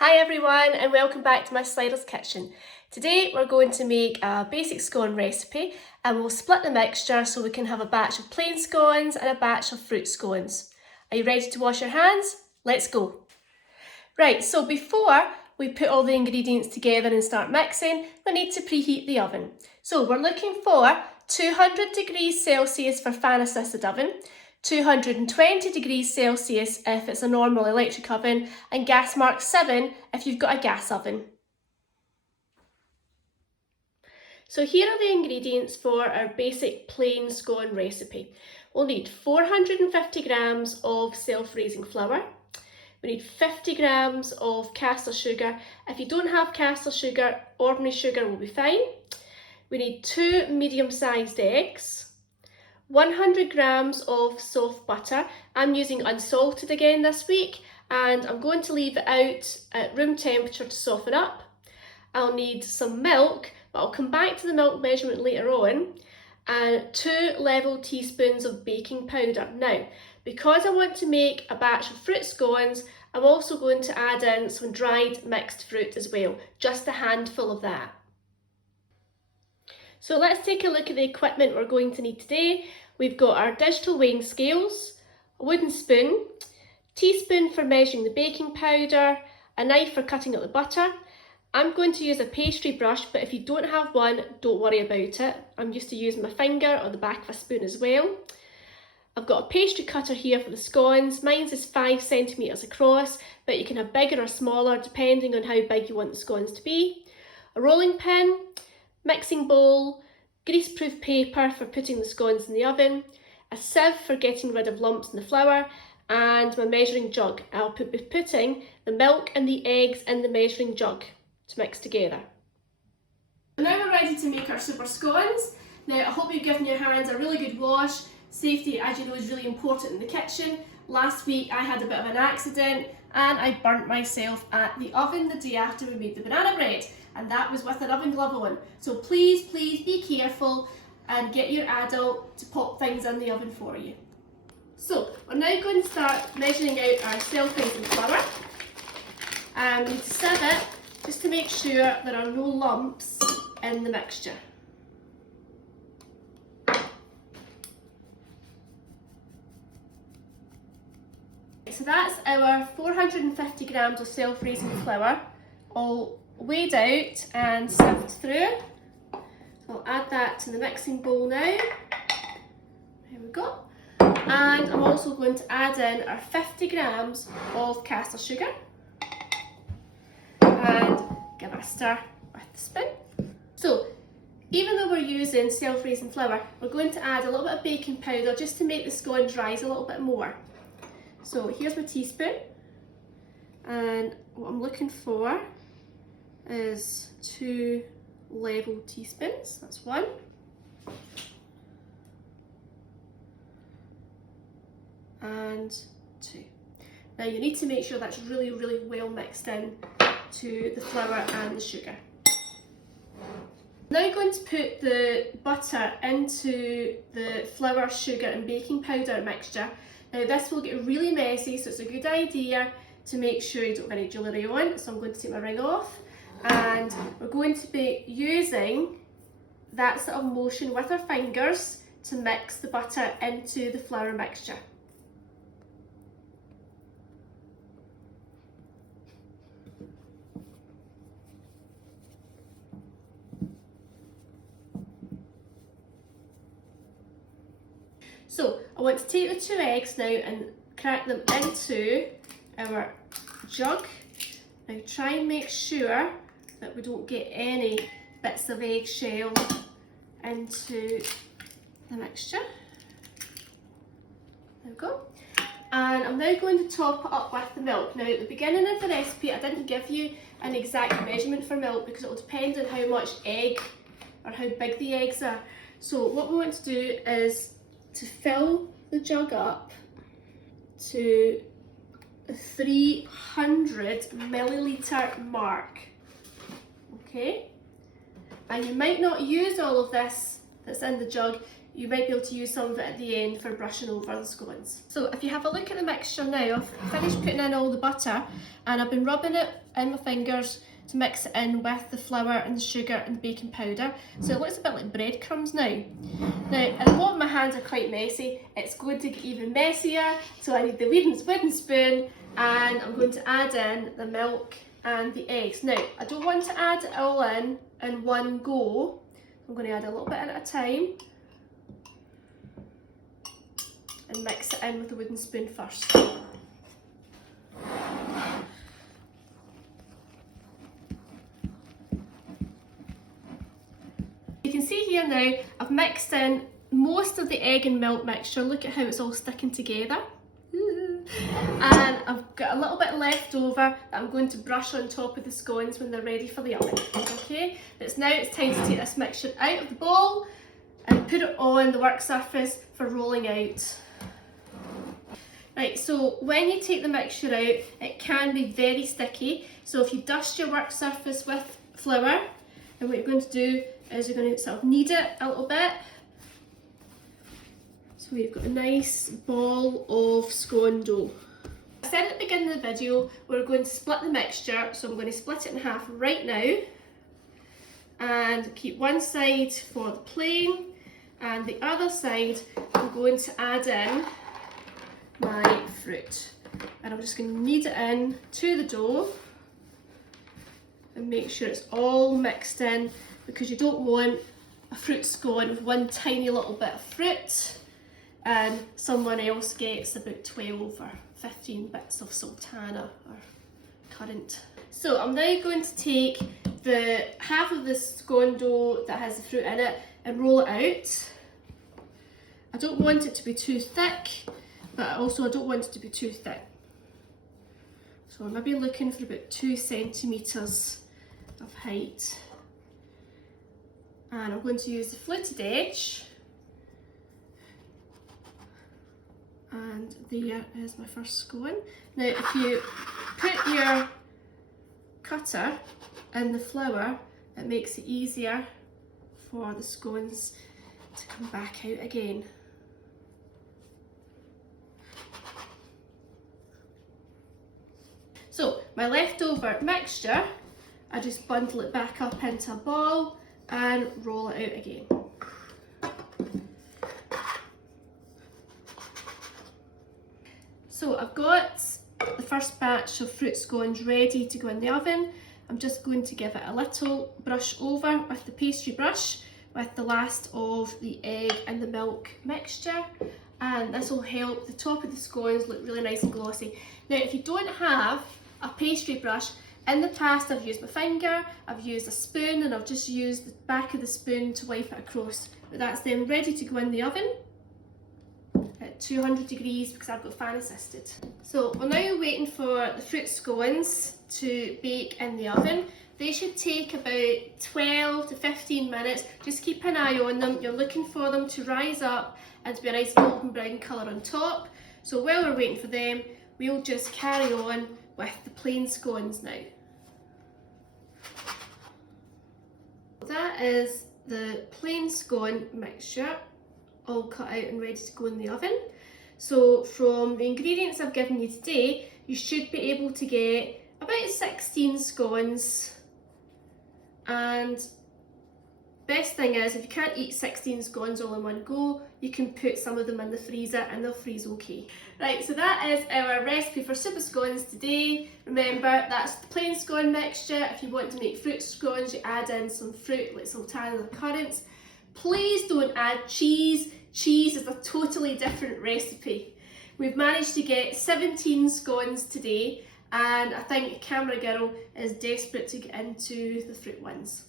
Hi everyone and welcome back to my Slider's Kitchen. Today we're going to make a basic scone recipe and we'll split the mixture so we can have a batch of plain scones and a batch of fruit scones. Are you ready to wash your hands? Let's go. Right, so before we put all the ingredients together and start mixing, we need to preheat the oven. So we're looking for 200 degrees Celsius for fan assisted oven, 220 degrees Celsius if it's a normal electric oven, and gas mark 7 if you've got a gas oven. So here are the ingredients for our basic plain scone recipe. We'll need 450 grams of self-raising flour. We need 50 grams of caster sugar. If you don't have caster sugar, ordinary sugar will be fine. We need 2 medium-sized eggs, 100 grams of soft butter. I'm using unsalted again this week and I'm going to leave it out at room temperature to soften up. I'll need some milk, but I'll come back to the milk measurement later on, and 2 level teaspoons of baking powder. Now, because I want to make a batch of fruit scones, I'm also going to add in some dried mixed fruit as well, just a handful of that. So let's take a look at the equipment we're going to need today. We've got our digital weighing scales, a wooden spoon, teaspoon for measuring the baking powder, a knife for cutting up the butter. I'm going to use a pastry brush, but if you don't have one, don't worry about it. I'm used to using my finger or the back of a spoon as well. I've got a pastry cutter here for the scones. Mine's is 5 centimetres across, but you can have bigger or smaller depending on how big you want the scones to be. A rolling pin, mixing bowl, greaseproof paper for putting the scones in the oven, a sieve for getting rid of lumps in the flour, and my measuring jug. I'll be putting the milk and the eggs in the measuring jug to mix together. Now we're ready to make our super scones. Now I hope you've given your hands a really good wash. Safety, as you know, is really important in the kitchen. Last week I had a bit of an accident and I burnt myself at the oven the day after we made the banana bread, and that was with an oven glove on. So please be careful and get your adult to pop things in the oven for you. So we're now going to start measuring out our self-raising flour. We need to sieve it just to make sure there are no lumps in the mixture. So that's our 450 grams of self-raising flour, all weighed out and sieved through. So I'll add that to the mixing bowl now. Here we go. And I'm also going to add in our 50 grams of caster sugar and give it a stir with the spoon. So even though we're using self-raising flour, we're going to add a little bit of baking powder just to make the scones rise a little bit more. So here's my teaspoon, and what I'm looking for is 2 level teaspoons. That's 1. And 2. Now you need to make sure that's really well mixed in to the flour and the sugar. Now I'm going to put the butter into the flour, sugar and baking powder mixture. Now this will get really messy, so it's a good idea to make sure you don't have any jewellery on. So I'm going to take my ring off, and we're going to be using that sort of motion with our fingers to mix the butter into the flour mixture. So I want to take the 2 eggs now and crack them into our jug. Now try and make sure that we don't get any bits of eggshell into the mixture. There we go. And I'm now going to top it up with the milk. Now at the beginning of the recipe I didn't give you an exact measurement for milk because it will depend on how much egg or how big the eggs are. So what we want to do is to fill the jug up to the 300 milliliter mark. Okay, and you might not use all of this that's in the jug. you might be able to use some of it at the end for brushing over the scones. So if you have a look at the mixture now, I've finished putting in all the butter and I've been rubbing it in my fingers to mix it in with the flour and the sugar and the baking powder. So it looks a bit like breadcrumbs now. Now, at the bottom my hands are quite messy. It's going to get even messier, so I need the wooden spoon, and I'm going to add in the milk and the eggs. Now, I don't want to add it all in one go. I'm going to add a little bit in at a time and mix it in with the wooden spoon first. You can see here now, I've mixed in most of the egg and milk mixture. Look at how it's all sticking together. And I've got a little bit left over that I'm going to brush on top of the scones when they're ready for the oven. Okay, it's time to take this mixture out of the bowl and put it on the work surface for rolling out. Right, so when you take the mixture out, it can be very sticky. So if you dust your work surface with flour, and what you're going to do is you're going to sort of knead it a little bit. So we've got a nice ball of scone dough. I said at the beginning of the video, we're going to split the mixture, so I'm going to split it in half right now and keep one side for the plain, and the other side I'm going to add in my fruit. And I'm just going to knead it in to the dough and make sure it's all mixed in, because you don't want a fruit scone with one tiny little bit of fruit and someone else gets about 12 or 15 bits of sultana or currant. So I'm now going to take the half of the scone dough that has the fruit in it and roll it out. I don't want it to be too thick, but also I don't want it to be too thin. So I'm maybe looking for about 2 centimetres of height. And I'm going to use the fluted edge. And there is my first scone. Now if you put your cutter in the flour, it makes it easier for the scones to come back out again. So my leftover mixture, I just bundle it back up into a ball and roll it out again. So I've got the first batch of fruit scones ready to go in the oven. I'm just going to give it a little brush over with the pastry brush with the last of the egg and the milk mixture, and this will help the top of the scones look really nice and glossy. Now if you don't have a pastry brush, in the past I've used my finger, I've used a spoon, and I've just used the back of the spoon to wipe it across. But that's then ready to go in the oven at 200 degrees because I've got fan assisted. So we're now waiting for the fruit scones to bake in the oven. They should take about 12 to 15 minutes. Just keep an eye on them. You're looking for them to rise up and to be a nice golden brown colour on top. So while we're waiting for them, we'll just carry on with the plain scones now. That is the plain scone mixture all cut out and ready to go in the oven. So from the ingredients I've given you today, you should be able to get about 16 scones, and best thing is if you can't eat 16 scones all in one go, you can put some of them in the freezer and they'll freeze okay. Right, so that is our recipe for super scones today. Remember, that's the plain scone mixture. If you want to make fruit scones, you add in some fruit like sultanas or currants. Please don't add cheese. Cheese is a totally different recipe. We've managed to get 17 scones today, and I think Camera Girl is desperate to get into the fruit ones.